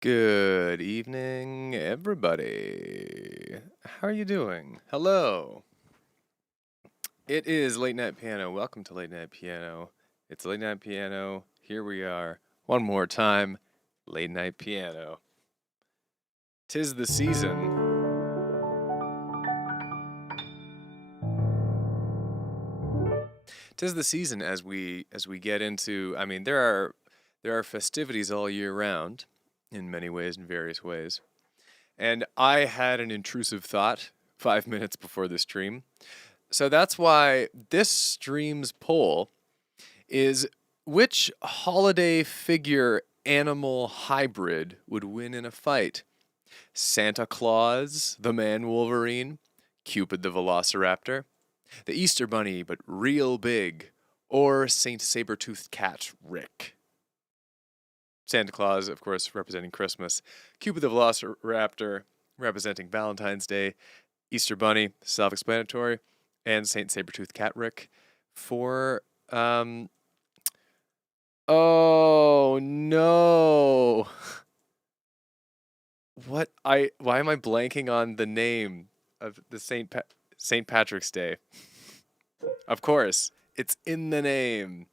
Good evening, everybody. How are you doing? Hello. It is Late Night Piano. Welcome to Late Night Piano. It's Late Night Piano. Here we are. One more time. Late Night Piano. 'Tis the season. Tis the season as we get into, there are festivities all year round in many ways, in various ways. And I had an intrusive thought 5 minutes before the stream. So that's why this stream's poll is which holiday figure animal hybrid would win in a fight? Santa Claus, the man Wolverine, Cupid the Velociraptor, the Easter Bunny but real big, or Saint Saber-toothed Cat Rick? Santa Claus, of course, representing Christmas, Cupid the Velociraptor representing Valentine's Day, Easter Bunny, self-explanatory, and Saint Saber-toothed Cat Rick for oh no. Why am I blanking on the name of the Saint Patrick's Day? Of course, it's in the name.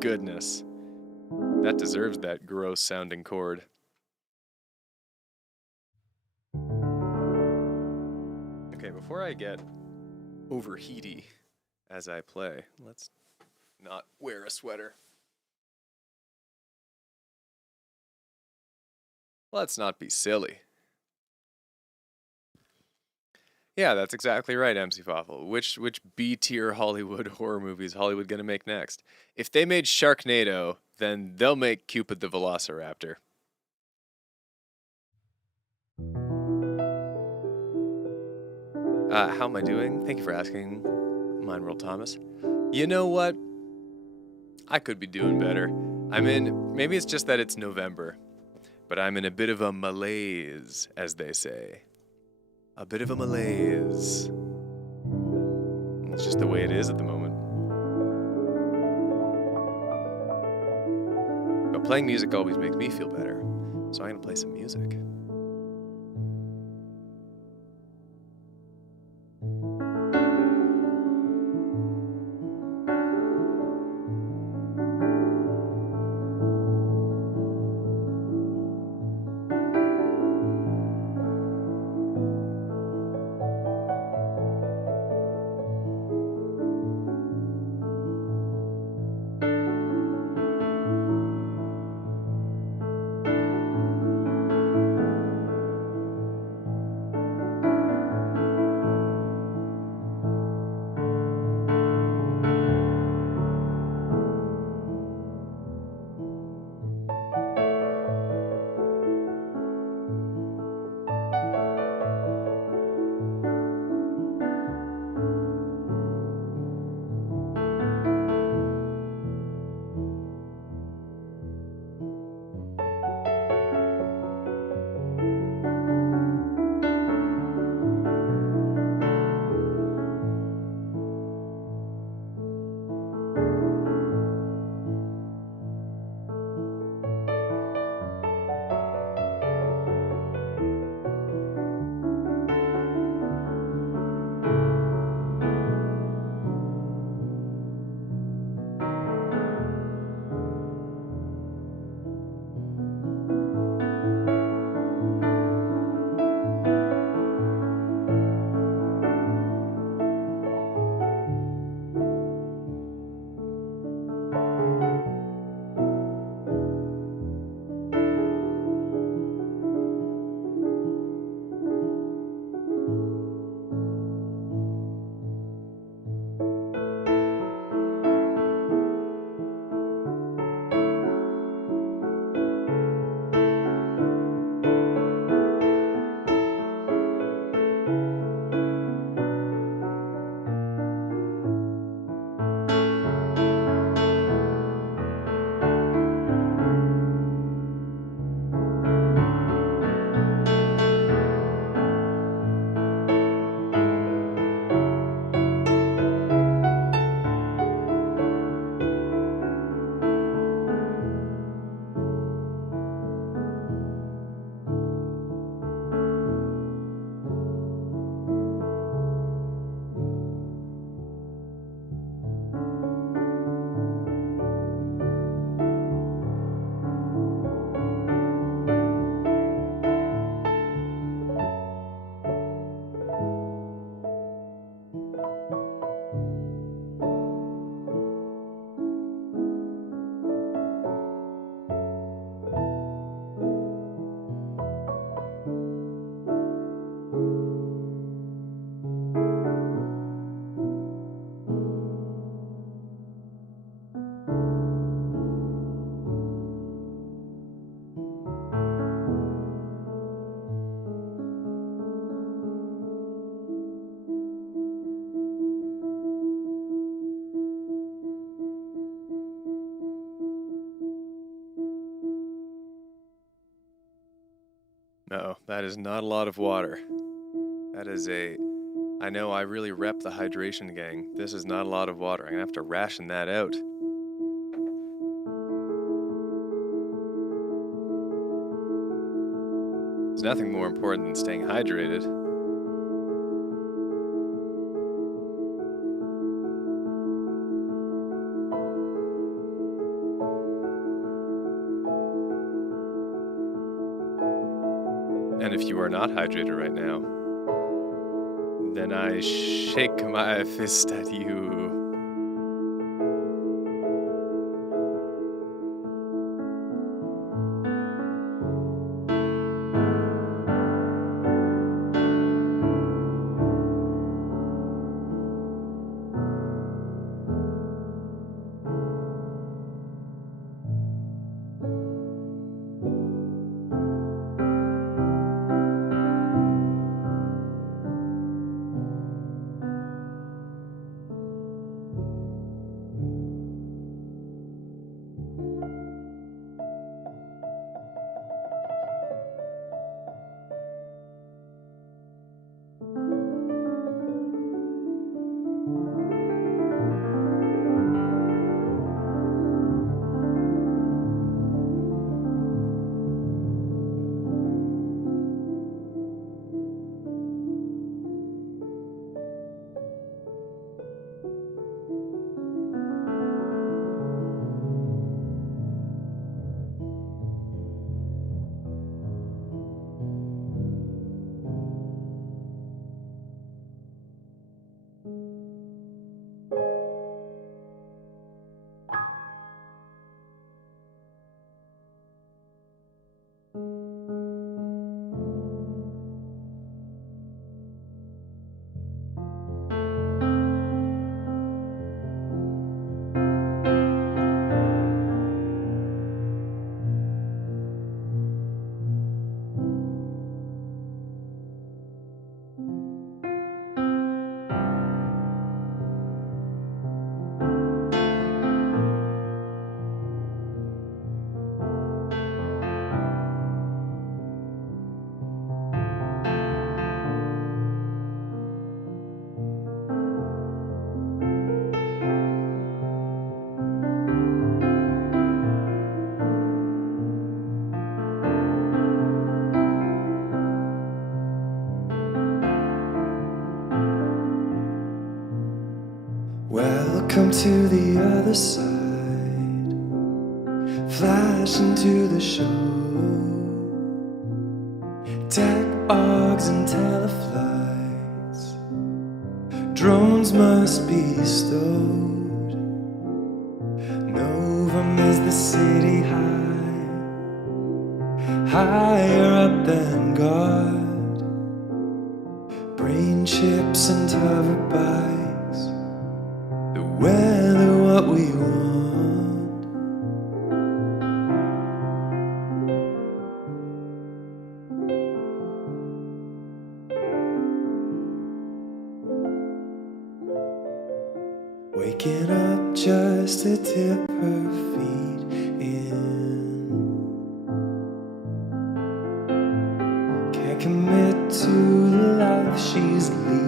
Goodness. That deserves that gross sounding chord. Okay, before I get overheaty as I play, let's not wear a sweater. Let's not be silly. Yeah, that's exactly right, MC Fawful. Which B-tier Hollywood horror movie is Hollywood gonna make next? If they made Sharknado, then they'll make Cupid the Velociraptor. How am I doing? Thank you for asking, Mine World Thomas. You know what? I could be doing better. Maybe it's just that it's November, but I'm in a bit of a malaise, as they say. A bit of a malaise. It's just the way it is at the moment. But playing music always makes me feel better, so I'm gonna play some music. No, that is not a lot of water. That is I know I really rep the hydration gang. This is not a lot of water. I'm gonna have to ration that out. There's nothing more important than staying hydrated. And if you are not hydrated right now, then I shake my fist at you. Welcome to the other side. Flash into the show. Tech augs and teleflights. Drones must be stowed. Novum is the city high, higher up than God. Brain chips and hover bikes. The weather, what we want. Waking up just to dip her feet in. Can't commit to the life she's leading.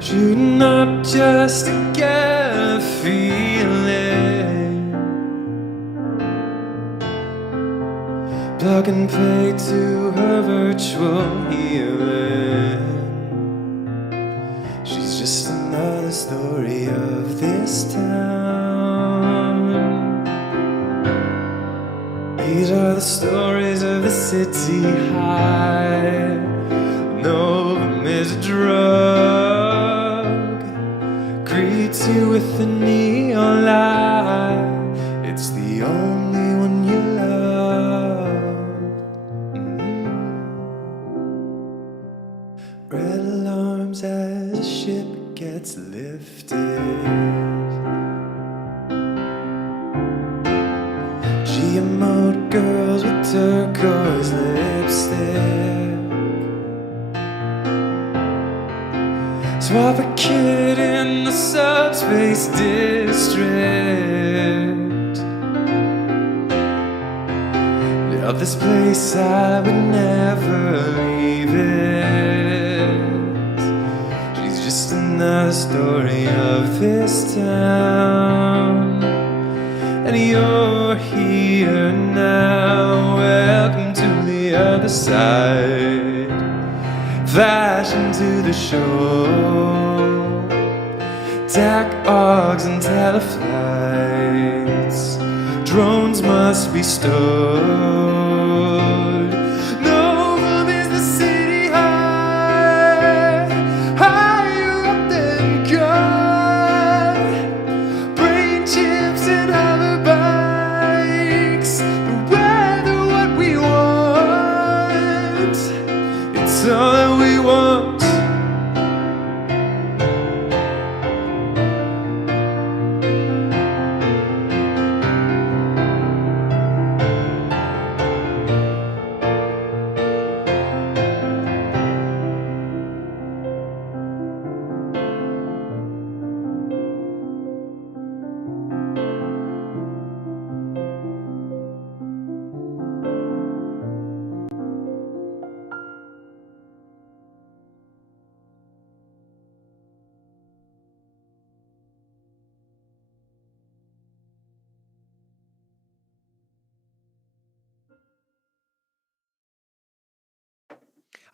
Shooting up just to get a feeling. Plug and play to her virtual healing. She's just another story of this town. These are the stories of the city high. Novum is a drug, greets you with a neon light. It's the only one you love. Red alarms as a ship gets lifted. GMO girls with turquoise lipstick. Swap a kid in the subspace district. of this place I would never leave it. She's just another story of this town, and you're here now. Welcome to the other side. Flash into the shore, tack ogs and teleflights. Drones must be stored. Novum is the city high, higher up than God. Brain chips and hover bikes, the weather what we want. It's all that we want.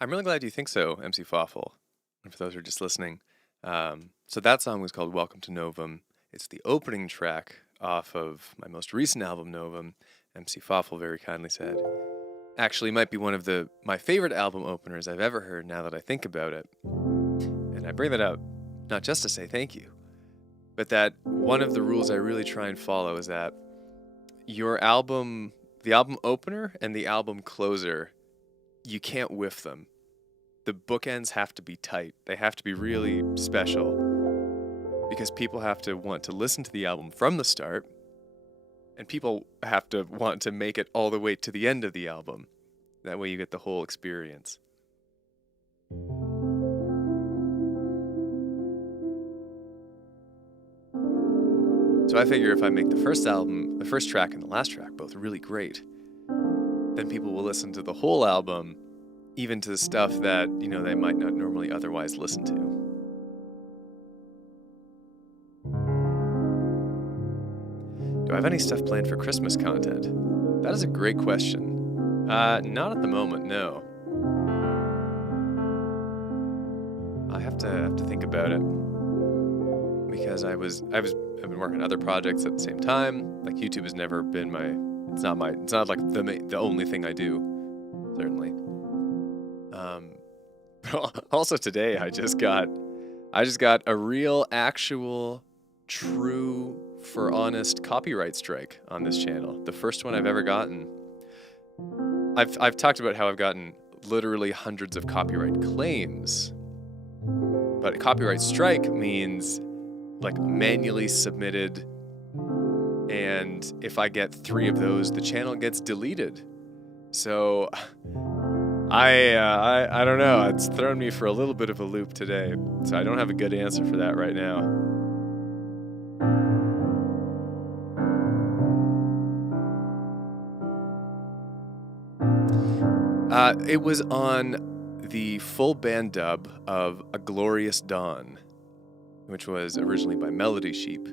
I'm really glad you think so, MC Fawful. And for those who are just listening, so that song was called Welcome to Novum. It's the opening track off of my most recent album, Novum. MC Fawful very kindly said. Actually, might be one of my favorite album openers I've ever heard now that I think about it. And I bring that up not just to say thank you, but that one of the rules I really try and follow is that your album, the album opener and the album closer, you can't whiff them. The bookends have to be tight. They have to be really special because people have to want to listen to the album from the start, and people have to want to make it all the way to the end of the album. That way you get the whole experience. So I figure if I make the first track and the last track both really great, then people will listen to the whole album, even to the stuff that, they might not normally otherwise listen to. Do I have any stuff planned for Christmas content? That is a great question. Not at the moment, no. I have to think about it because I've been working on other projects at the same time. Like YouTube has never been it's not like the only thing I do, certainly. Also today I just got a real, actual, true, for honest copyright strike on this channel. The first one I've ever gotten. I've talked about how I've gotten literally hundreds of copyright claims, but a copyright strike means like manually submitted, and if I get 3 of those, the channel gets deleted. So I don't know. It's thrown me for a little bit of a loop today, so I don't have a good answer for that right now. It was on the full band dub of A Glorious Dawn, which was originally by Melody Sheep.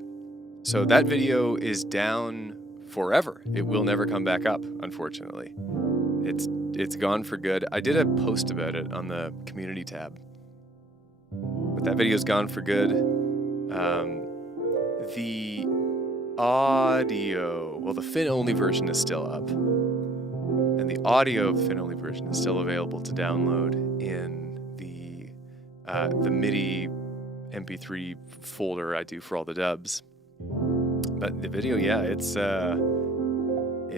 So that video is down forever. It will never come back up, unfortunately. It's gone for good. I did a post about it on the community tab, but that video's gone for good. The audio, the Fin-only version is still up, and the audio of the Fin-only version is still available to download in the MIDI MP3 folder I do for all the dubs. But the video, yeah, it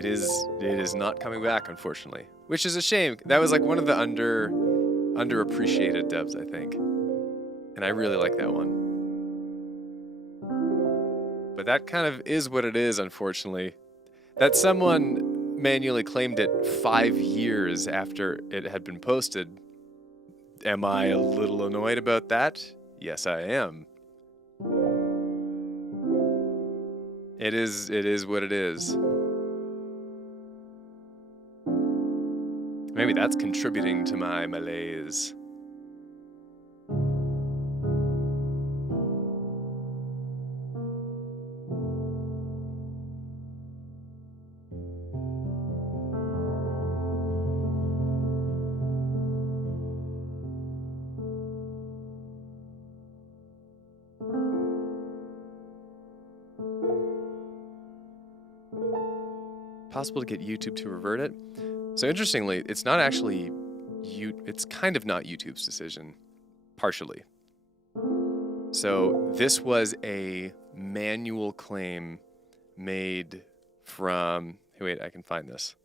is not coming back, unfortunately, which is a shame. That was like one of the underappreciated dubs, I think, and I really like that one. But that kind of is what it is, unfortunately. That someone manually claimed it 5 years after it had been posted. Am I a little annoyed about that? Yes, I am. It is what it is. Maybe that's contributing to my malaise. Possible to get YouTube to revert it. So interestingly, it's not actually it's kind of not YouTube's decision, partially. So this was a manual claim made from, hey, wait, I can find this.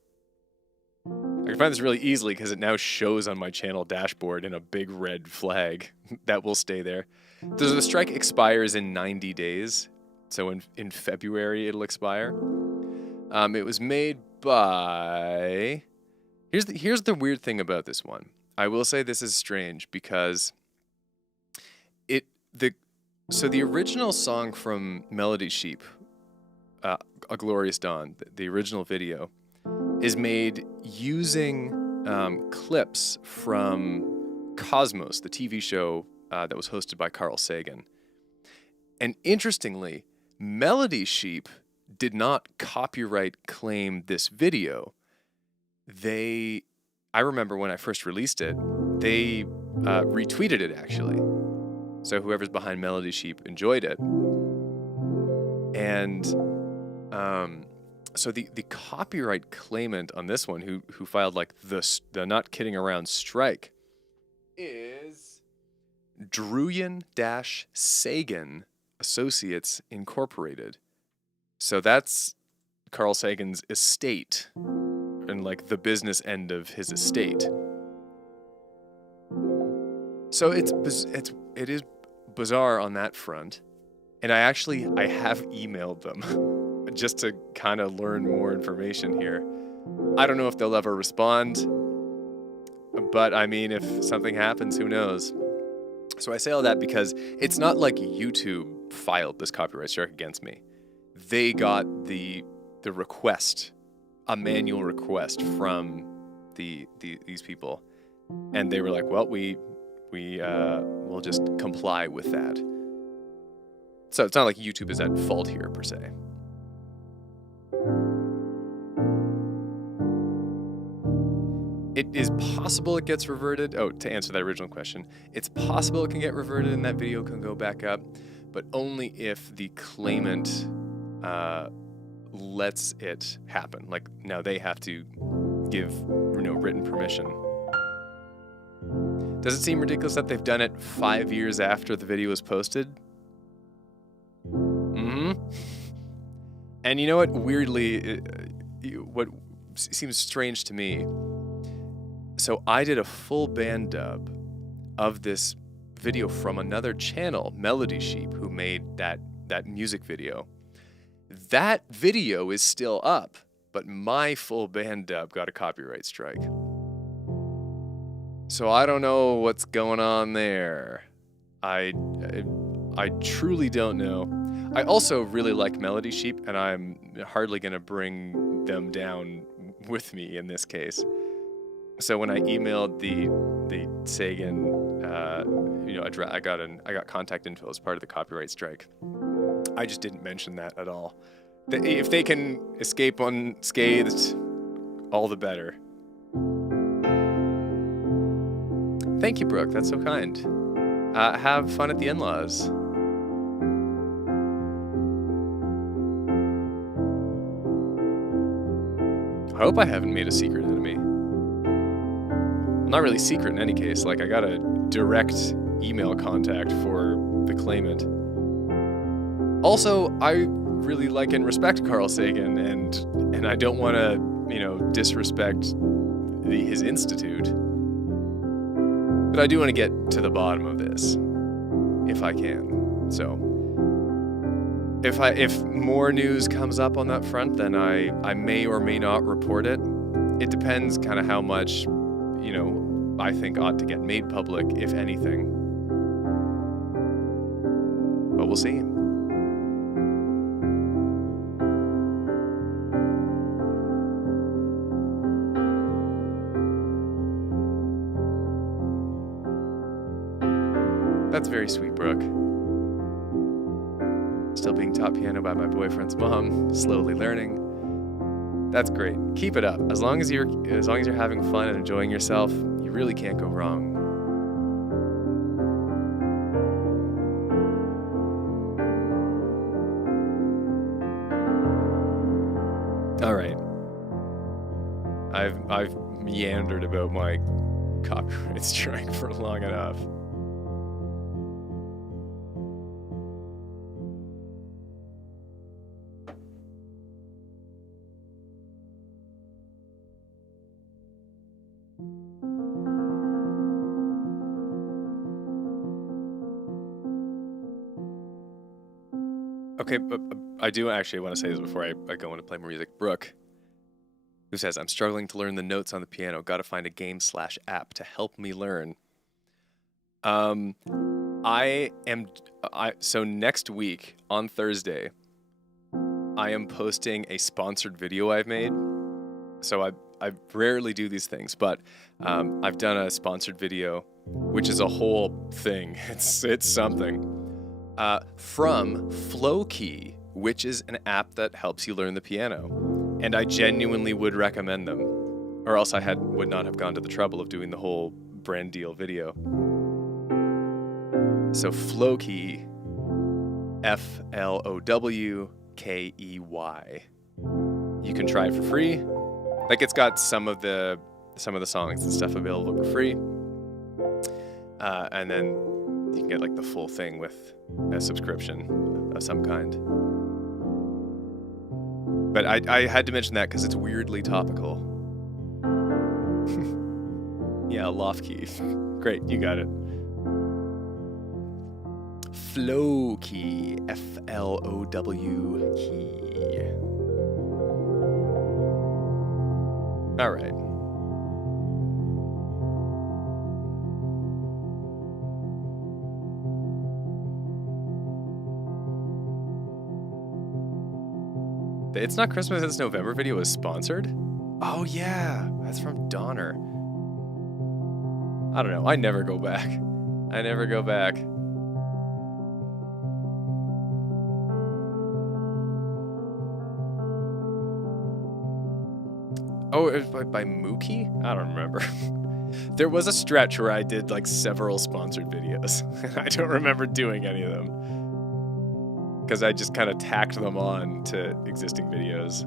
I can find this really easily because it now shows on my channel dashboard in a big red flag that will stay there. So the strike expires in 90 days. So in February it'll expire. It was made by... Here's the weird thing about this one. I will say this is strange because the original song from Melody Sheep, A Glorious Dawn, the original video, is made using clips from Cosmos, the TV show that was hosted by Carl Sagan. And interestingly, Melody Sheep did not copyright claim this video. I remember when I first released it, they retweeted it actually. So whoever's behind Melody Sheep enjoyed it. And so the copyright claimant on this one who filed like the not kidding around strike is Druyan-Sagan Associates Incorporated. So that's Carl Sagan's estate and like the business end of his estate. So it is bizarre on that front. And I have emailed them just to kind of learn more information here. I don't know if they'll ever respond, but I mean, if something happens, who knows? So I say all that because it's not like YouTube filed this copyright strike against me. They got the request, a manual request from these people, and they were like, "Well, we'll just comply with that." So it's not like YouTube is at fault here per se. It is possible it gets reverted. Oh, to answer that original question, it's possible it can get reverted and that video can go back up, but only if the claimant lets it happen. Like now they have to give written permission. Does it seem ridiculous that they've done it 5 years after the video was posted? Mm-hmm. And you know what? Weirdly, what seems strange to me. So I did a full band dub of this video from another channel, Melody Sheep, who made that music video. That video is still up, but my full band dub got a copyright strike. So I don't know what's going on there. I truly don't know. I also really like Melody Sheep, and I'm hardly going to bring them down with me in this case. So when I emailed the Sagan, address, I got contact info as part of the copyright strike. I just didn't mention that at all. If they can escape unscathed, all the better. Thank you, Brooke. That's so kind. Have fun at the in-laws. I hope I haven't made a secret enemy. Well, not really secret in any case. Like, I got a direct email contact for the claimant. Also, I really like and respect Carl Sagan, and I don't want to, disrespect his institute. But I do want to get to the bottom of this, if I can. So, if more news comes up on that front, then I may or may not report it. It depends kind of how much, I think ought to get made public, if anything. But we'll see. That's very sweet, Brooke. Still being taught piano by my boyfriend's mom, slowly learning. That's great. Keep it up. As long as you're having fun and enjoying yourself, you really can't go wrong. All right. I've meandered about my copyright strike for long enough. Okay, but I do actually want to say this before I go on to play more music. Brooke, who says, I'm struggling to learn the notes on the piano. Got to find a game/app to help me learn. So next week on Thursday, I am posting a sponsored video I've made. So I rarely do these things, but I've done a sponsored video, which is a whole thing. It's something. From Flowkey, which is an app that helps you learn the piano. And I genuinely would recommend them, or else I would not have gone to the trouble of doing the whole brand deal video. So Flowkey, Flowkey. You can try it for free. Like, it's got some of the songs and stuff available for free. And then you can get like the full thing with a subscription of some kind. But I had to mention that because it's weirdly topical. Yeah, Lofkey. Great, you got it. Flowkey. Flow key. All right. The It's Not Christmas, It's November video was sponsored? Oh yeah, that's from Donner. I don't know, I never go back. Oh, it was by Mookie? I don't remember. There was a stretch where I did like several sponsored videos. I don't remember doing any of them, because I just kind of tacked them on to existing videos.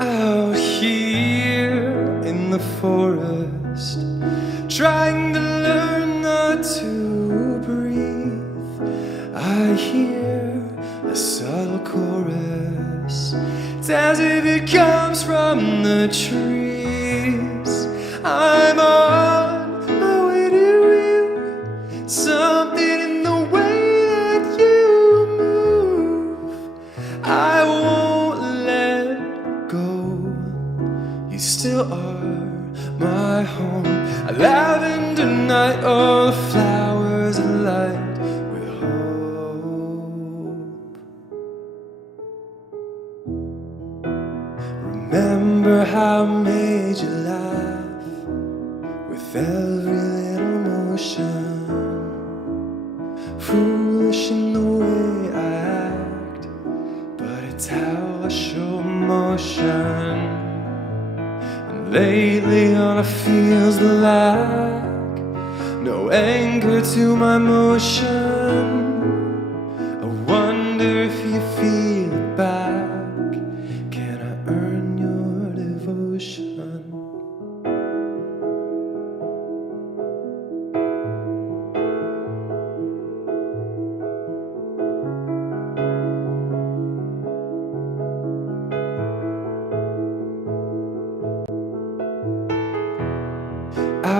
Out here in the forest, trying to learn not to breathe, I hear a subtle chorus. It's as if it comes from the trees. I'm on my way to you. Something in the way that you move, I won't let go. You still are my home. A lavender night, all the flowers alight with hope. Remember how I made you laugh with every little motion. Foolish in the way I act, but it's how I show emotion. And lately all I feel's the lack, no anchor to my motion. I wonder if you feel it back. Can I earn your devotion?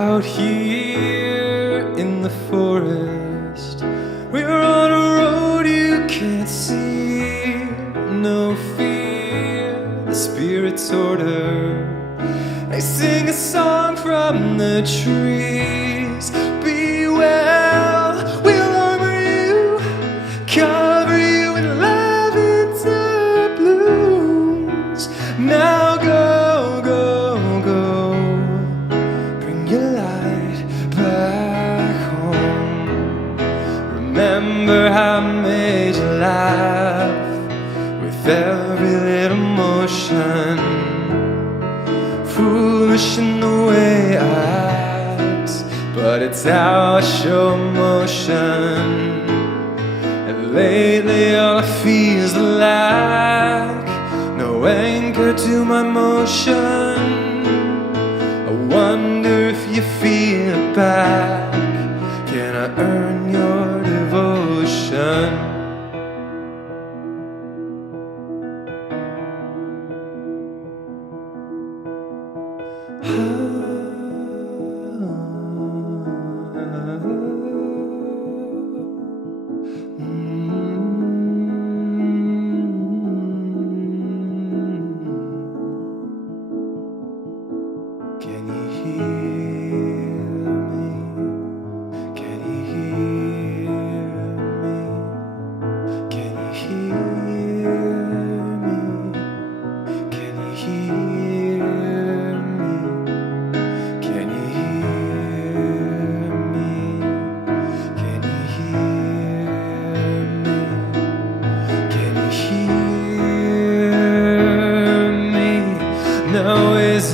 Out here in the forest, we're on a road you can't see. No fear, the spirit's order. They sing a song from the trees. Be well, we'll armor you, cover you in lavender blooms. Now go, go, go, bring your light back home. Remember how I made you laugh with every little motion. Foolish in the way I act, but it's how I show emotion. And lately all I feel is the lack, no anchor to my motion. I wonder if you feel it back. Can I earn your devotion? Can you hear me? Can you hear me? Can you hear me? Can you hear me? Can you hear me? Can you hear me? Can you hear me? Now is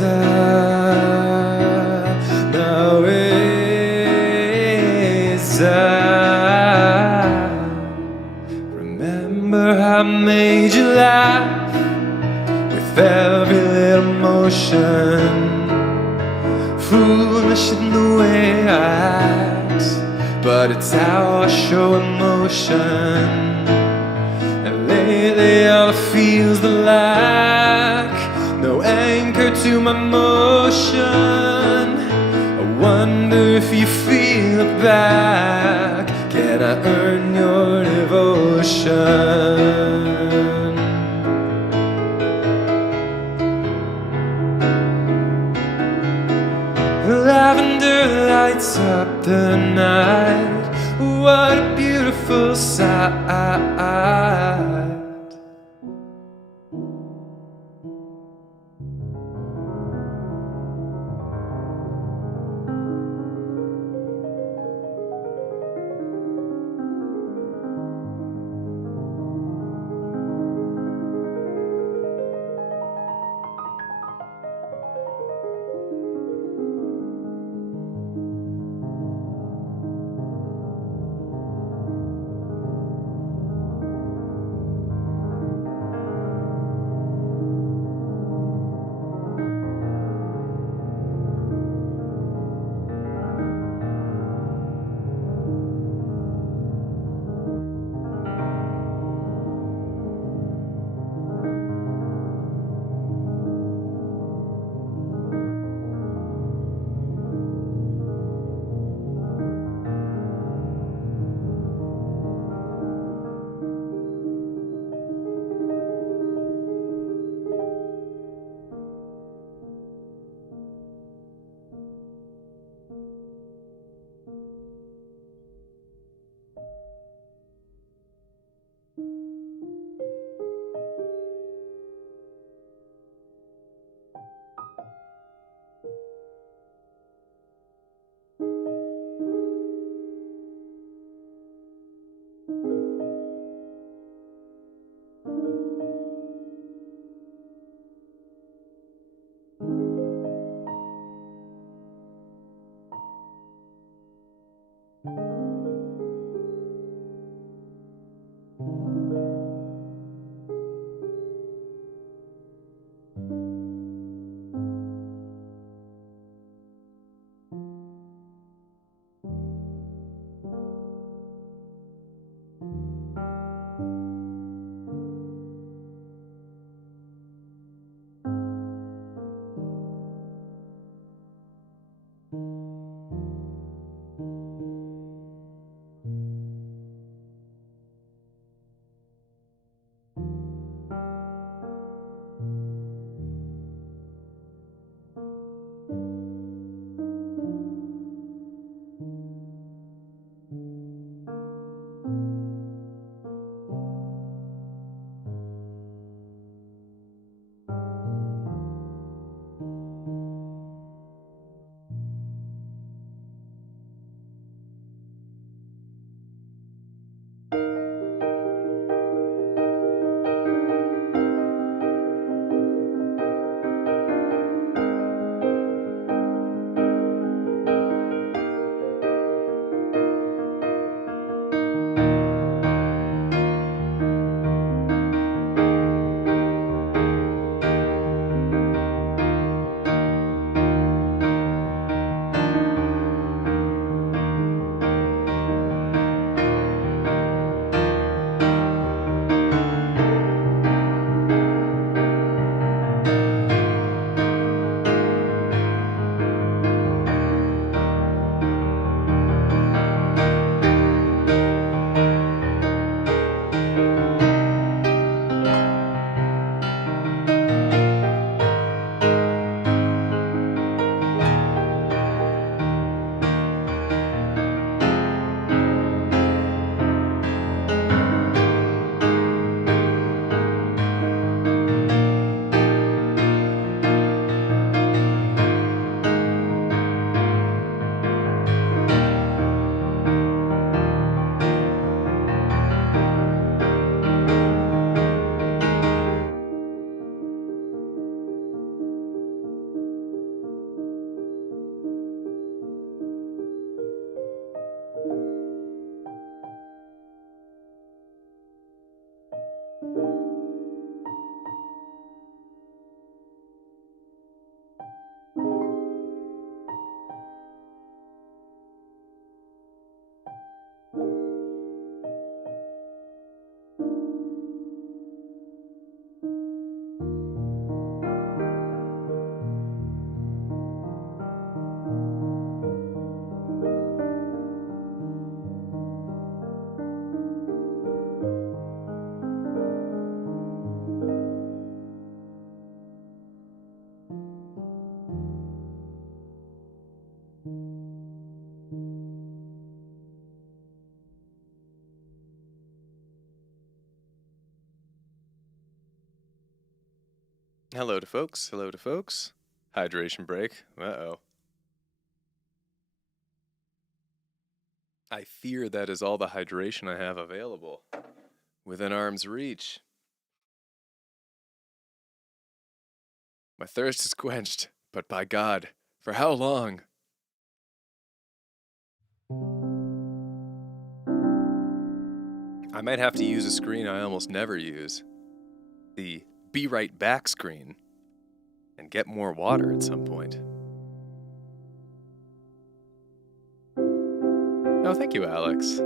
remember how I made you laugh with every little motion. Foolish in the way I act, but it's how I show emotion. And lately all I feel is the lack, no anchor to my motion. I wonder if you feel it back. Can I earn your devotion? The lavender lights up the night. What a beautiful sight. Hello to folks. Hello to folks. Hydration break. Uh-oh. I fear that is all the hydration I have available within arm's reach. My thirst is quenched, but by God, for how long? I might have to use a screen I almost never use. The Be Right Back screen. And get more water at some point. Oh, thank you, Alex.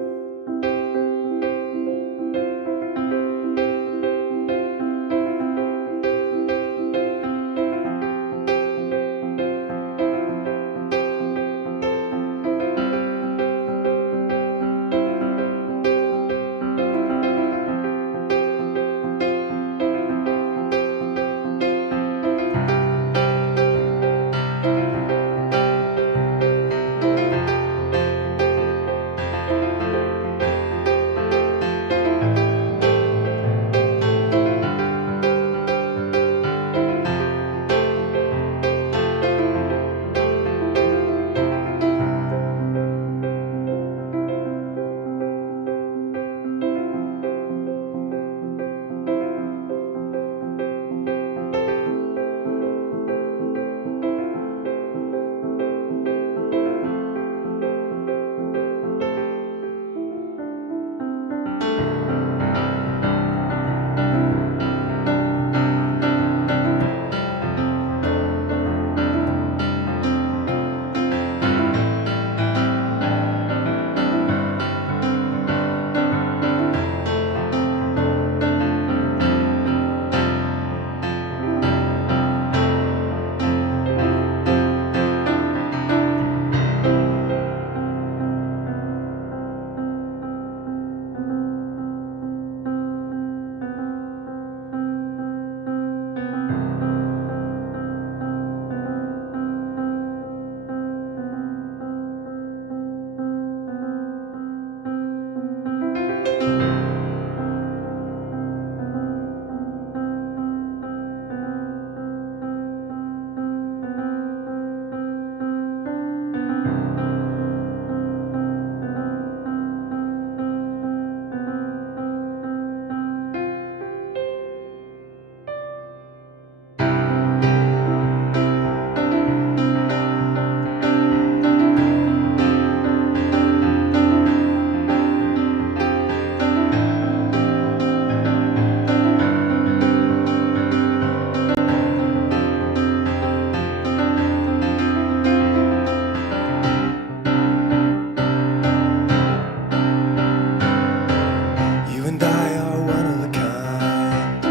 You and I are one of a kind.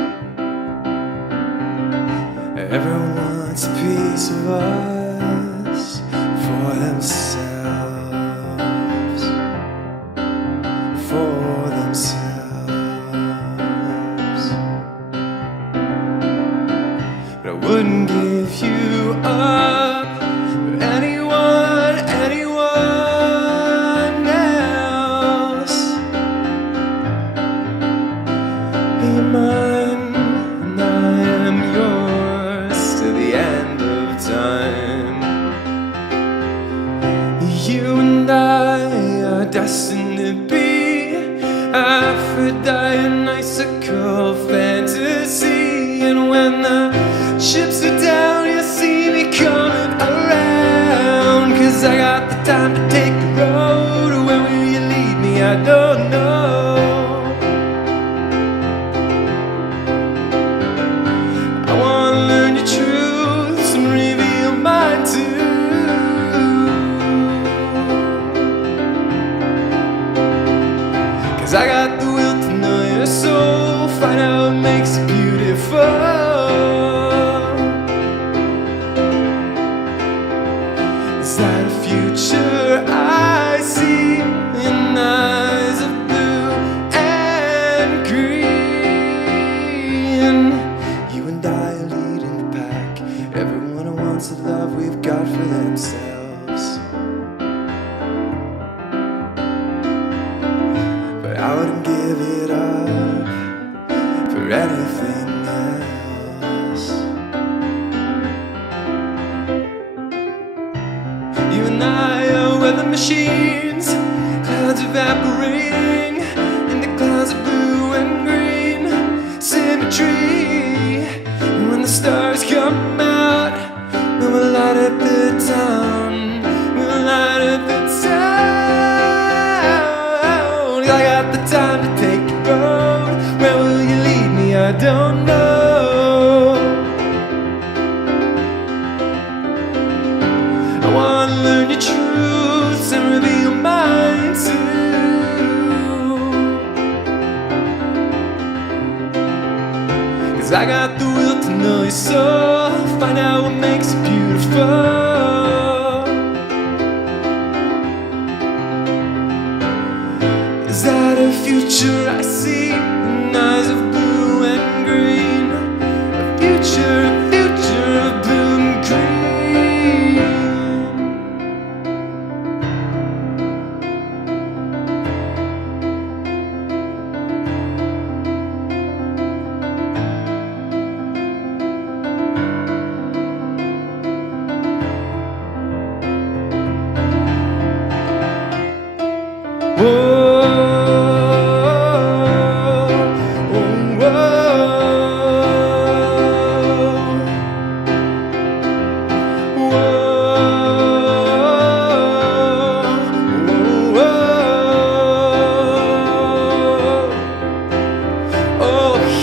Everyone wants a piece of us for themselves. For themselves. But I wouldn't give you up for anyone else. You're mine, and I am yours to the end of time. You and I are destined to be Aphrodite, an icicle fantasy. And when the chips are down, you'll see me coming around. 'Cause I got the time to take the road. Where will you lead me? I don't know. I wanna learn your truths and reveal mine too. 'Cause I got the will to know your soul, find out what makes it beautiful. Is that a future I see in eyes of blue and green? You and I are leading the pack. Everyone who wants the love we've got for themselves. You and I are weather machines, clouds evaporating into clouds of blue and green symmetry. And when the stars come out, we will light up the town. We'll light up the town. I got the time to take a road. Where will you lead me? I don't know. I wanna learn your truths and reveal mine too. 'Cause I got the will to know your soul, find out what makes it beautiful. Is that a future I see in eyes of blue and green? A future of blue and green.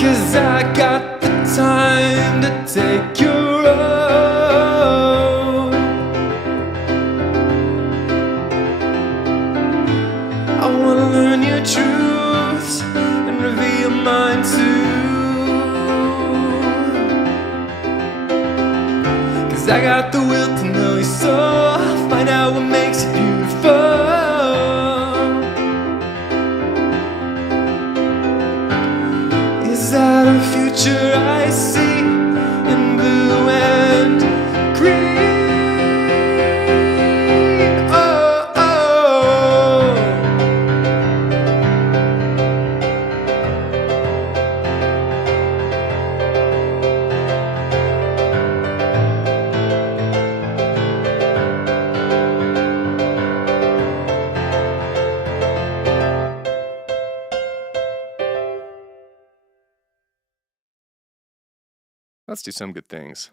Cause I got the time to take your road. I wanna learn your truths and reveal mine too. 'Cause I got the will to know your soul, find out what makes it beautiful. Is that a future I see in blue and green? Oh, oh. Let's do some good things.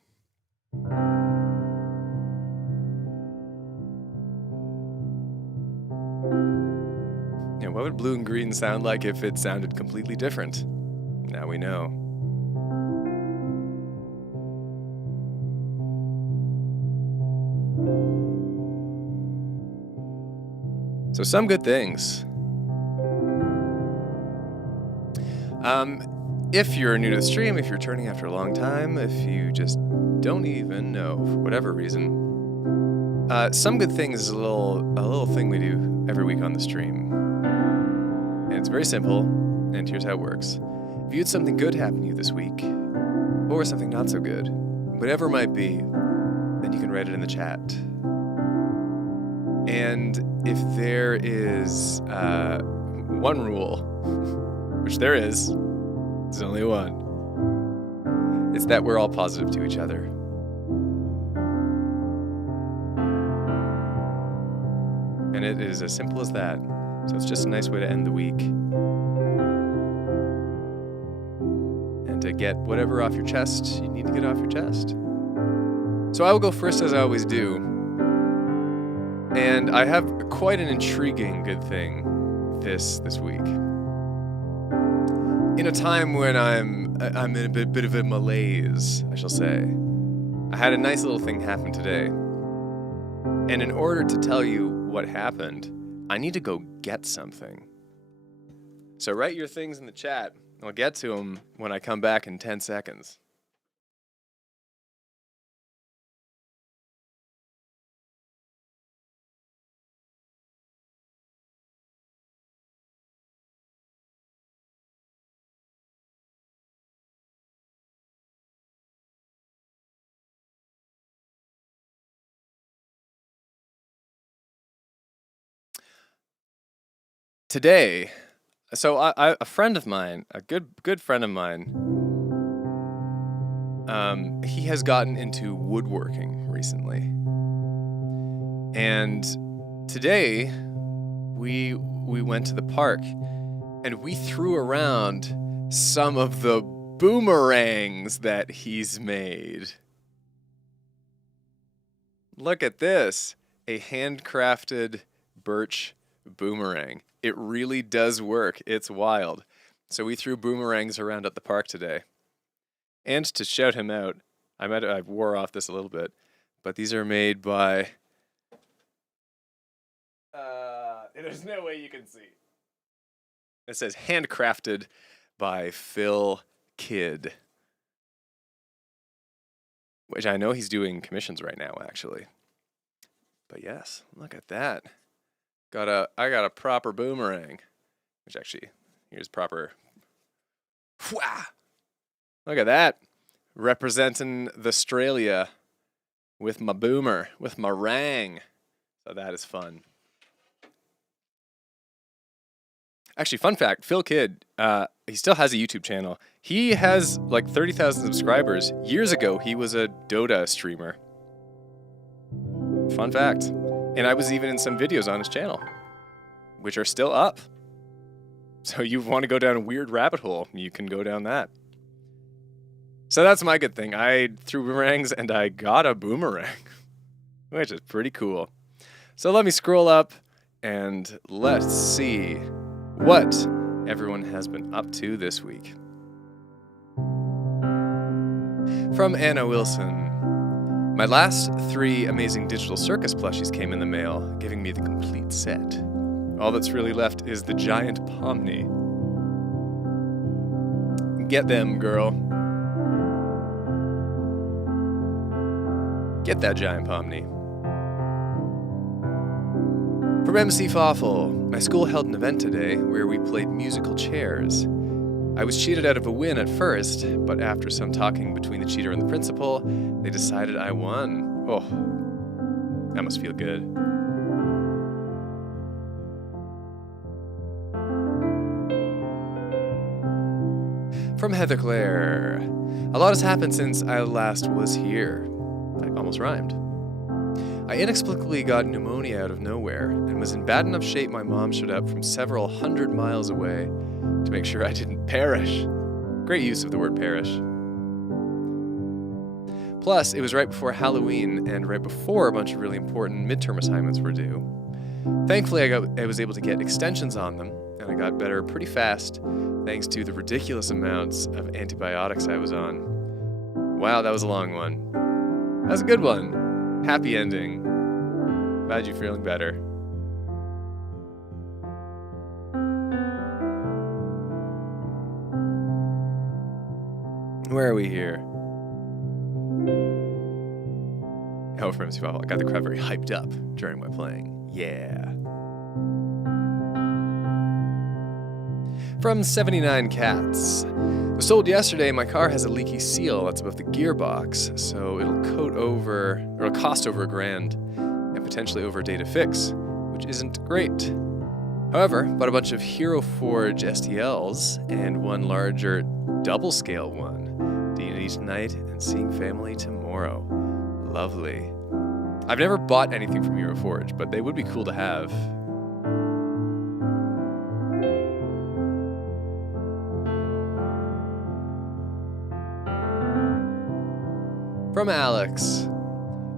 Yeah, what would blue and green sound like if it sounded completely different? Now we know. So some good things. If you're new to the stream, if you're returning after a long time, if you just don't even know for whatever reason, some good things is a little thing we do every week on the stream, and it's very simple. And here's how it works: if you had something good happen to you this week, or something not so good, whatever it might be, then you can write it in the chat. And if there is one rule, which there is. There's only one. It's that we're all positive to each other. And it is as simple as that. So it's just a nice way to end the week. And to get whatever off your chest you need to get off your chest. So I will go first, as I always do. And I have quite an intriguing good thing this week. In a time when I'm in a bit of a malaise, I shall say, I had a nice little thing happen today. And in order to tell you what happened, I need to go get something. So write your things in the chat. I'll get to them when I come back in 10 seconds. Today, so a friend of mine, a good friend of mine, he has gotten into woodworking recently. And today we went to the park and we threw around some of the boomerangs that he's made. Look at this, a handcrafted birch boomerang. It really does work. It's wild. So we threw boomerangs around at the park today. And to shout him out, I wore off this a little bit, but these are made by... there's no way you can see. It says handcrafted by Phil Kidd. Which I know he's doing commissions right now, actually. But yes, look at that. I got a proper boomerang. Which actually, here's proper. Whah! Look at that. Representing the Australia with my boomer, with my rang. So that is fun. Actually, fun fact, Phil Kidd, he still has a YouTube channel. He has like 30,000 subscribers. Years ago, he was a Dota streamer. Fun fact. And I was even in some videos on his channel, which are still up. So you want to go down a weird rabbit hole, you can go down that. So that's my good thing. I threw boomerangs and I got a boomerang, which is pretty cool. So let me scroll up and let's see what everyone has been up to this week. From Anna Wilson. My last 3 amazing digital circus plushies came in the mail, giving me the complete set. All that's really left is the giant Pomni. Get them, girl. Get that giant Pomni. From MC Fawful, my school held an event today where we played musical chairs. I was cheated out of a win at first, but after some talking between the cheater and the principal, they decided I won. Oh, that must feel good. From Heather Clare, a lot has happened since I last was here. I almost rhymed. I inexplicably got pneumonia out of nowhere and was in bad enough shape my mom showed up from several hundred miles away to make sure I didn't perish. Great use of the word perish. Plus, it was right before Halloween and right before a bunch of really important midterm assignments were due. Thankfully, I was able to get extensions on them, and I got better pretty fast thanks to the ridiculous amounts of antibiotics I was on. Wow, that was a long one. That was a good one. Happy ending. Glad you're feeling better. Where are we here? Oh, from MC Fawful. I got the crowd very hyped up during my playing. Yeah. From 79 Cats. It was sold yesterday. My car has a leaky seal that's above the gearbox, so it'll cost over $1,000 and potentially over a day to fix, which isn't great. However, bought a bunch of Hero Forge STLs and one larger double scale one. D&D tonight and seeing family tomorrow. Lovely. I've never bought anything from Hero Forge, but they would be cool to have. From Alex.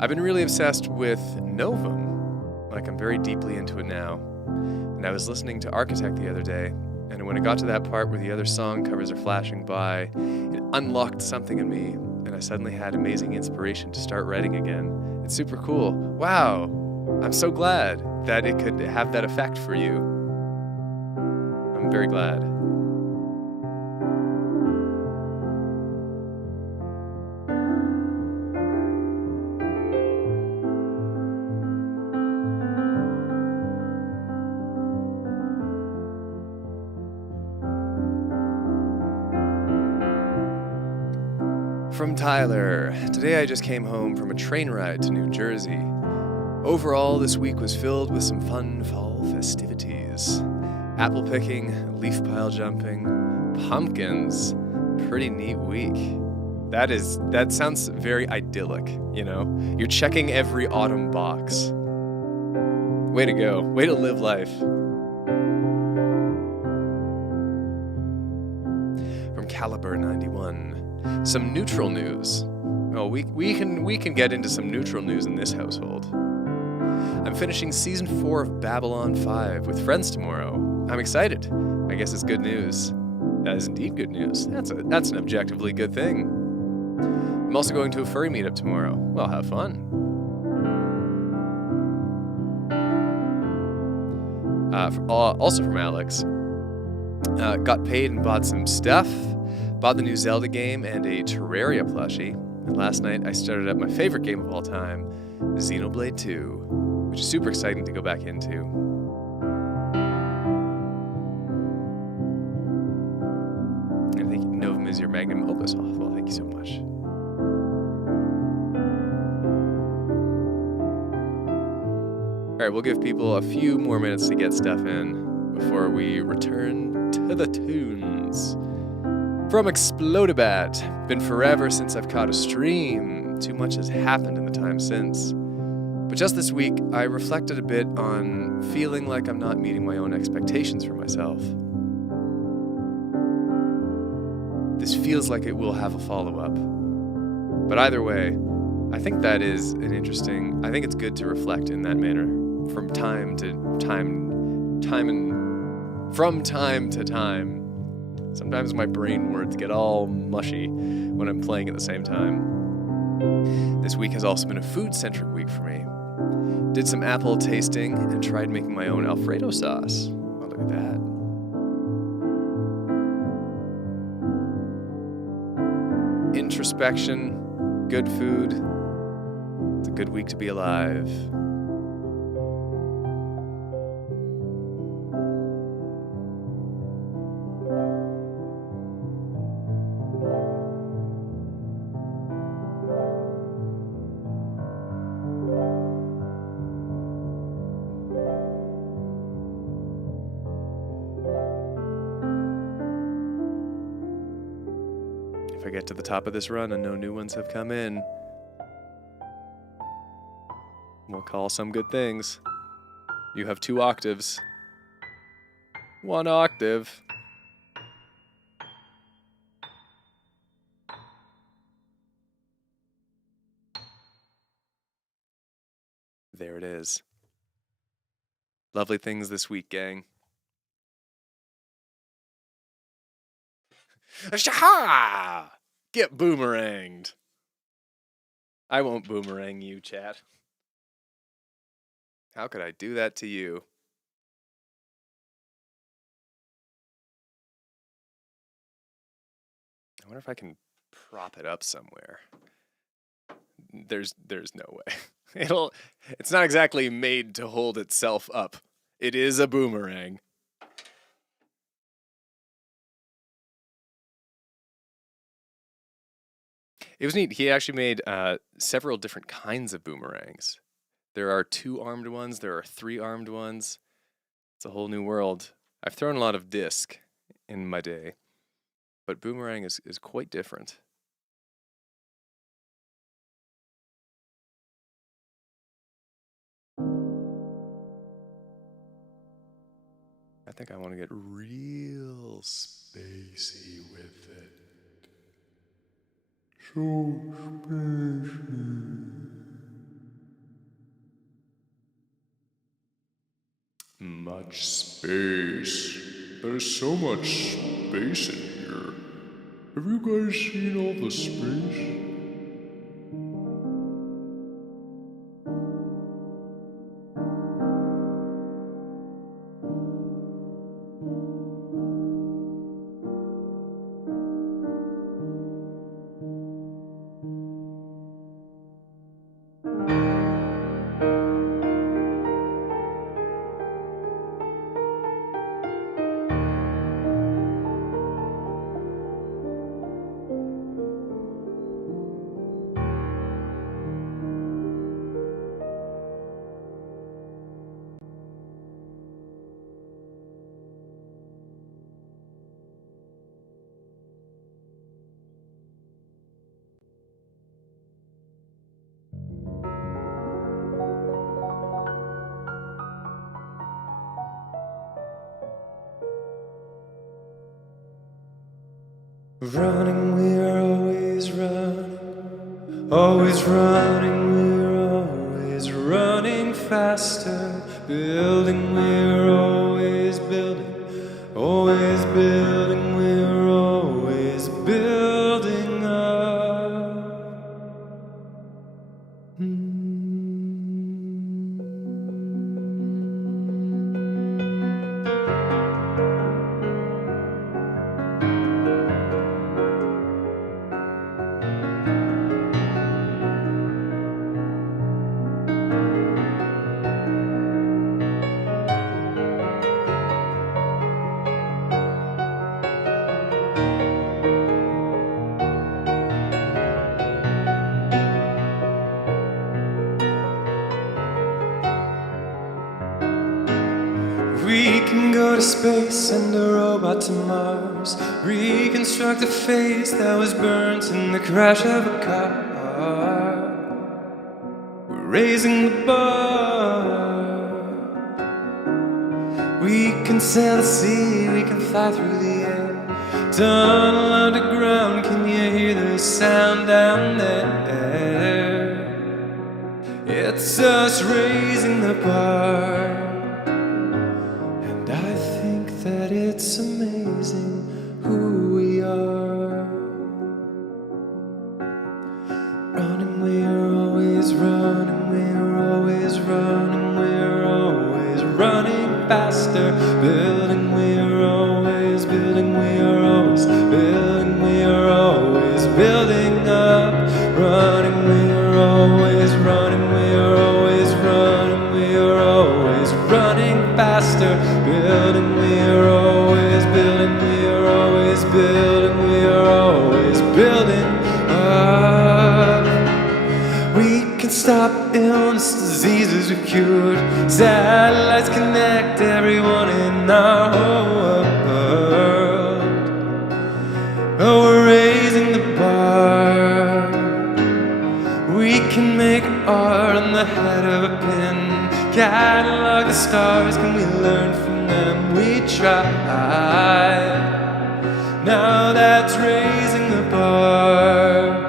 I've been really obsessed with Novum. Like, I'm very deeply into it now. And I was listening to Architect the other day, and when it got to that part where the other song covers are flashing by, it unlocked something in me, and I suddenly had amazing inspiration to start writing again. It's super cool. Wow! I'm so glad that it could have that effect for you. I'm very glad. From Tyler. Today I just came home from a train ride to New Jersey. Overall, this week was filled with some fun fall festivities. Apple picking, leaf pile jumping, pumpkins. Pretty neat week. That sounds very idyllic, you know? You're checking every autumn box. Way to go. Way to live life. From Caliber 91. Some neutral news. Oh, we can get into some neutral news in this household. I'm finishing season 4 of Babylon 5 with friends tomorrow. I'm excited. I guess it's good news. That is indeed good news. That's an objectively good thing. I'm also going to a furry meetup tomorrow. Well, have fun. Also from Alex. Got paid and bought some stuff. Bought the new Zelda game and a Terraria plushie. And last night I started up my favorite game of all time, Xenoblade 2, which is super exciting to go back into. And I think Novum is your magnum opus. Oh, well, thank you so much. All right, we'll give people a few more minutes to get stuff in before we return to the tunes. From Explodabat, been forever since I've caught a stream. Too much has happened in the time since. But just this week, I reflected a bit on feeling like I'm not meeting my own expectations for myself. This feels like it will have a follow-up. But either way, I think that is I think it's good to reflect in that manner from time to time. Sometimes my brain words get all mushy when I'm playing at the same time. This week has also been a food-centric week for me. Did some apple tasting and tried making my own Alfredo sauce. Oh, look at that. Introspection, good food. It's a good week to be alive. If I get to the top of this run and no new ones have come in, we'll call some good things. You have 2 octaves. 1 octave. There it is. Lovely things this week, gang. Shaha! Get boomeranged. I won't boomerang you, chat. How could I do that to you? I wonder if I can prop it up somewhere. There's no way. It's not exactly made to hold itself up. It is a boomerang. It was neat. He actually made several different kinds of boomerangs. There are 2-armed ones. There are 3-armed ones. It's a whole new world. I've thrown a lot of disc in my day, but boomerang is quite different. I think I want to get real spacey with it. So spacey. Much space. There's so much space in here. Have you guys seen all the space? Running, we're always running. Always running, we're always running faster. Building, we're always building. Always building, we're always building up. We can go to space, send a robot to Mars, reconstruct a face that was burnt in the crash of a car. We're raising the bar. We can sail the sea, we can fly through the air. Tunnel underground, can you hear the sound down there? It's us raising the bar. I think that it's amazing who we are. Running, we're always running, we're always running, we're always running faster. Building, we're always building, we're always building, we're always building up. Running, we're always running, we're always running, we're always running faster. Building, we're always building, we're always building, we're always building up. We can stop illness, diseases we've cured. Satellites connect everyone in our whole world. Oh, we're raising the bar. We can make art on the head of a pin. Catalog the stars, can we learn from them? We try. Now that's raising the bar.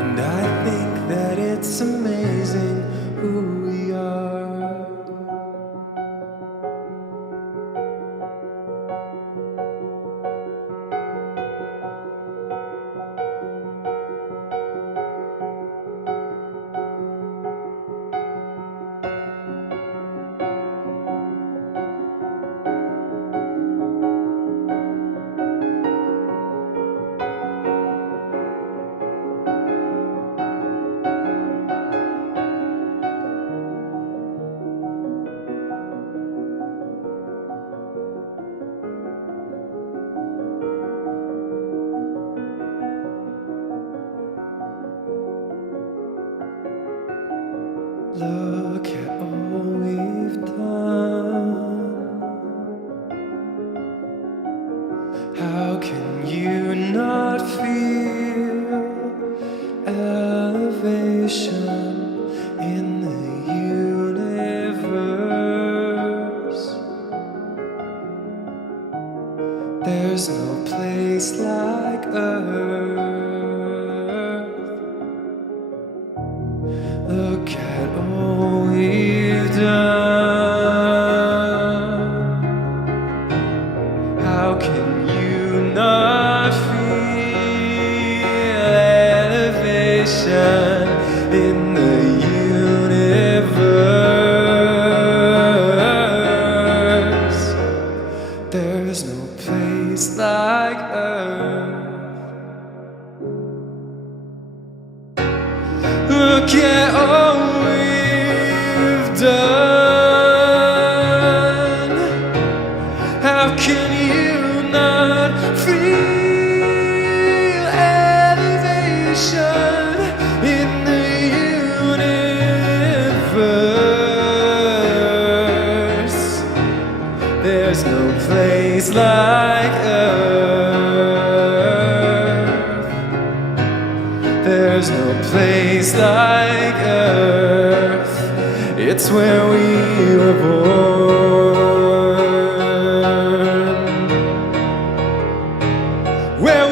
And I think that it's amazing who we are. Look at all we've done. How can you not feel elevation in the universe? There's no place like Earth. Look at all we've done. How can you not feel elevation in the universe? There's no place like Earth. Look at all we've done. How can you not feel elevation in the universe? There's no place like Earth. There's no place like Earth. It's where we were born. Where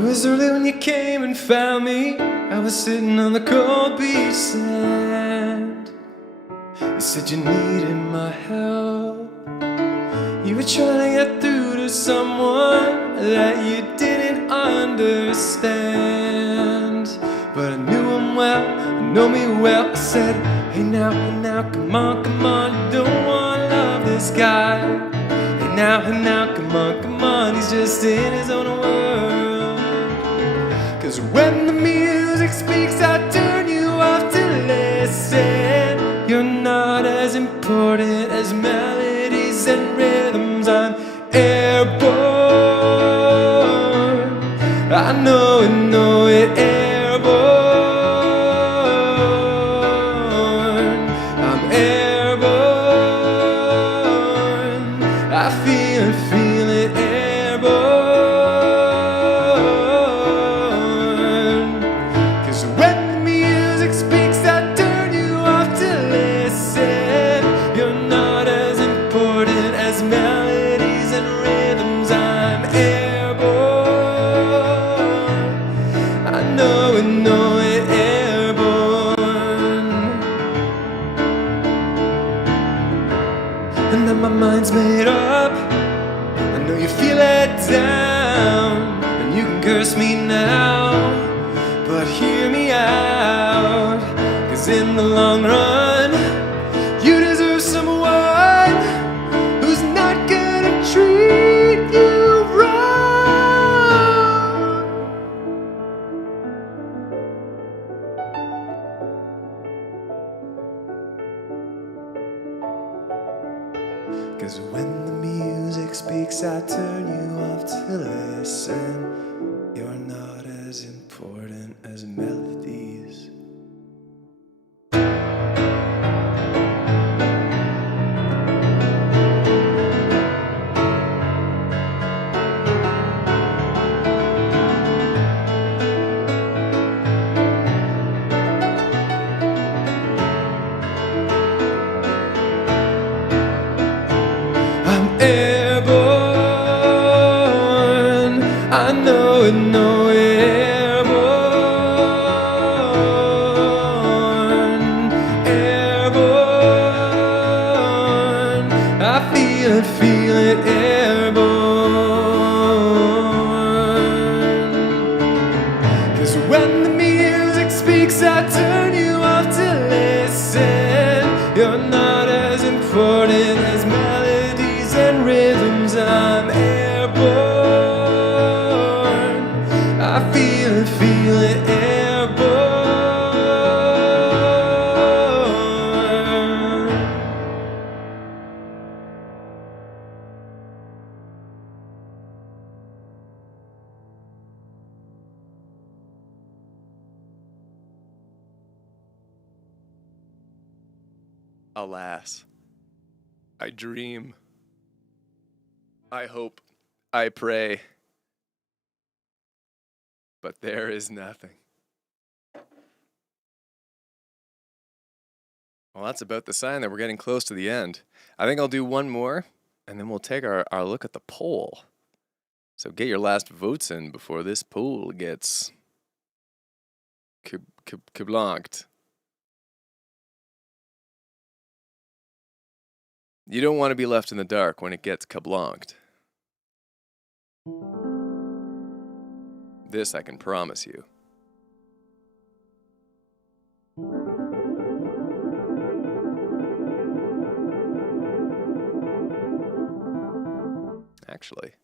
It was early when you came and found me. I was sitting on the cold beach sand. You said you needed my help. You were trying to get through to someone that you didn't understand. But I knew him well, you know me well. I said, hey now, come on, you don't wanna love this guy. Hey now, come on, he's just in his own world. 'Cause when the music speaks, I turn you off to listen. You're not as important as melodies and rhythms. I'm airborne. I know it, airborne. I'm airborne. I feel it, airborne. 'Cause when the music speaks, I turn you off to listen. You're not as important as melodies and rhythms. I'm airborne. I know it, airborne. And then my mind's made up. I know you feel let down, and you can curse me now, but hear me out. 'Cause in the long run, you deserve someone who's not gonna treat you wrong. 'Cause when the music speaks, I turn you off to listen. You're not as important as melodies. I'm airborne. I know it, airborne. Airborne. I feel it, airborne. 'Cause when the music speaks, I turn you off to listen. You're not as important as melodies and rhythms. I'm airborne. I feel it, airborne. Alas, I dream, I hope, I pray, but there is nothing. Well, that's about the sign that we're getting close to the end. I think I'll do one more, and then we'll take our look at the poll. So get your last votes in before this poll gets kablonked. You don't want to be left in the dark when it gets kablonked. This I can promise you. Actually.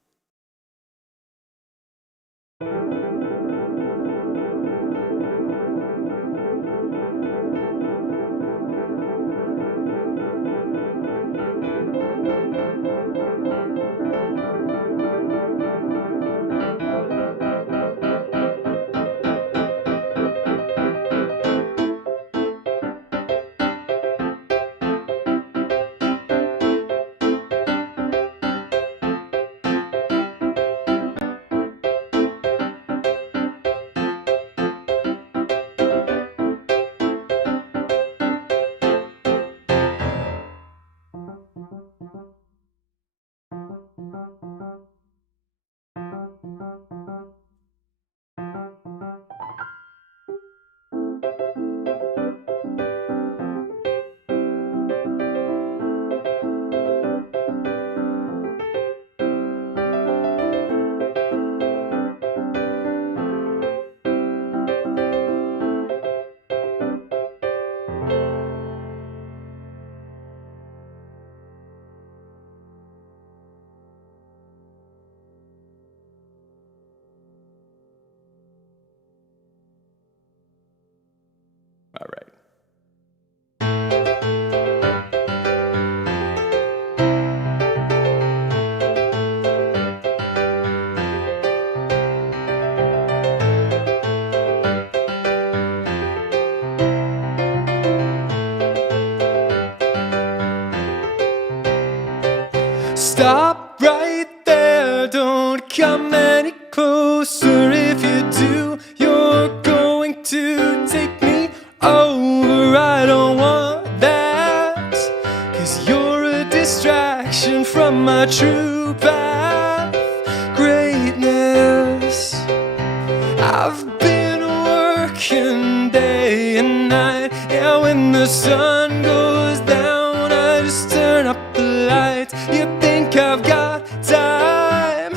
I've been working day and night. Yeah, when the sun goes down, I just turn up the lights. You think I've got time,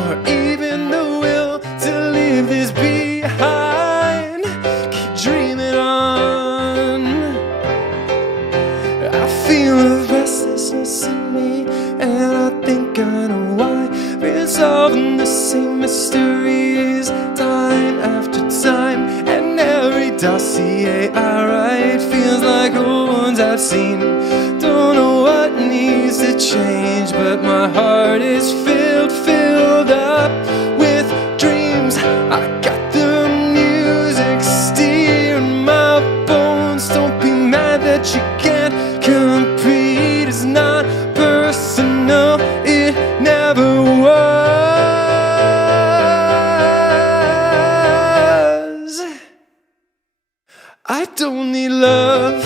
or even the will to leave this behind? Keep dreaming on. I feel a restlessness in me, and I think I know why. Been solving the same mysteries time after time, and every dossier I write feels like old ones I've seen. Don't know what needs to change, but my heart is filled up with dreams. I got the music steering my bones. Don't be mad that you can't compete. It's not personal, it never was. I don't need love.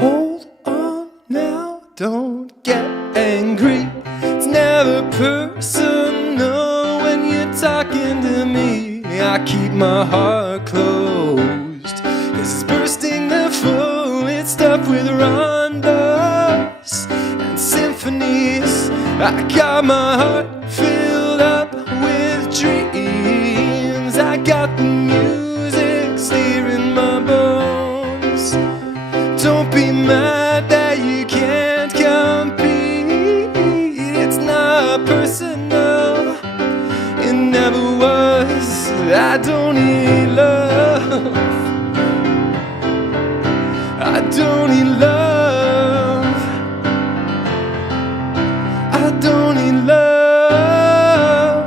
Hold on now, don't get angry. It's never personal when you're talking to me. I keep my heart closed, 'cause it's bursting the flow. It's stuffed with rondos and symphonies. I got my heart filled up with dreams. I got the music steering my bones. Don't be mad that you can't compete. It's not personal, it never was. I don't need love. I don't need love. I don't need love.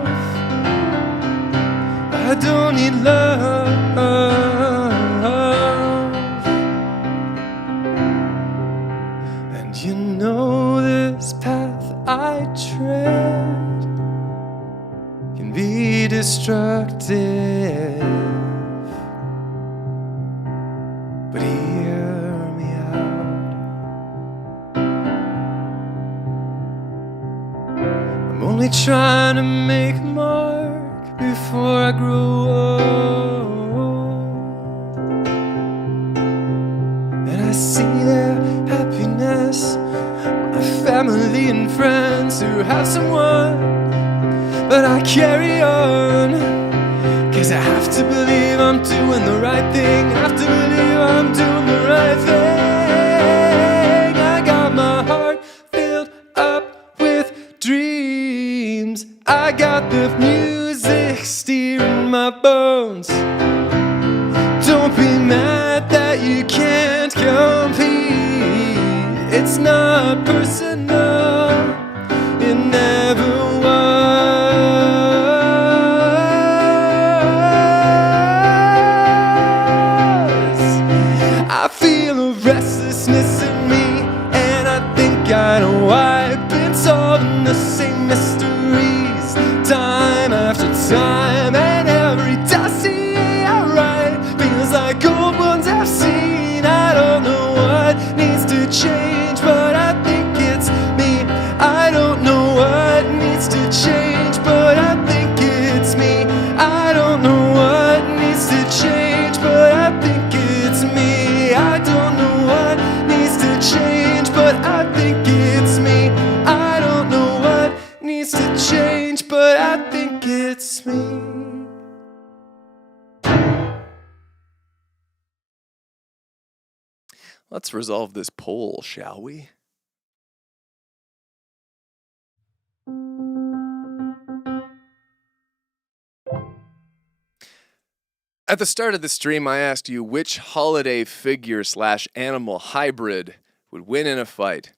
I don't need love. And you know this path I tread can be destructive, but hear me out. I'm only trying to make a mark before I grow old, and I see their happiness, my family and friends who have someone, but I carry on, 'cause I have to believe I'm doing the right thing. I have to believe I'm doing the right thing. I got my heart filled up with dreams. I got the music steering my bones. Don't be mad that you can't compete. It's not personal, it never was. I feel a restlessness in me, and I think I know why. I've been solving the same mysteries time after time, and every dossier I write feels like old ones I've seen. I don't know what needs to change, but I think it's me. I don't know what needs to change, but I think it's me. I don't know what needs to change, but I think it's me. I don't know what needs to change, but I think it's me. I don't know what needs to change, but I think it's me. Let's resolve this poll, shall we? At the start of the stream, I asked you which holiday figure / animal hybrid would win in a fight.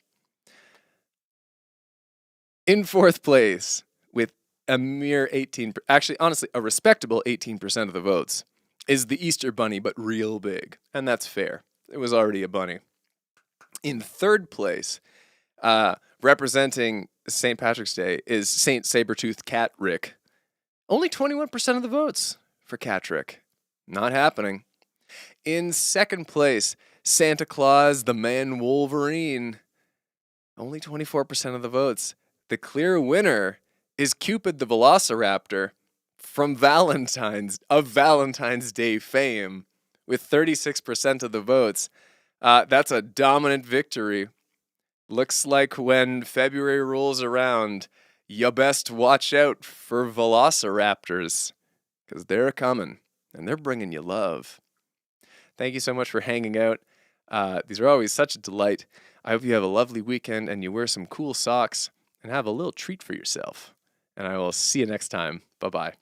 In fourth place, with a mere 18, actually, honestly, a respectable 18% of the votes, is the Easter Bunny, but real big. And that's fair. It was already a bunny. In third place, representing St. Patrick's Day, is St. Sabertooth Cat Rick. Only 21% of the votes for Cat Rick. Not happening. In second place, Santa Claus the Man Wolverine. Only 24% of the votes. The clear winner is Cupid the Velociraptor from Valentine's Day fame with 36% of the votes. That's a dominant victory. Looks like when February rolls around, you best watch out for velociraptors, because they're coming, and they're bringing you love. Thank you so much for hanging out. These are always such a delight. I hope you have a lovely weekend and you wear some cool socks and have a little treat for yourself. And I will see you next time. Bye-bye.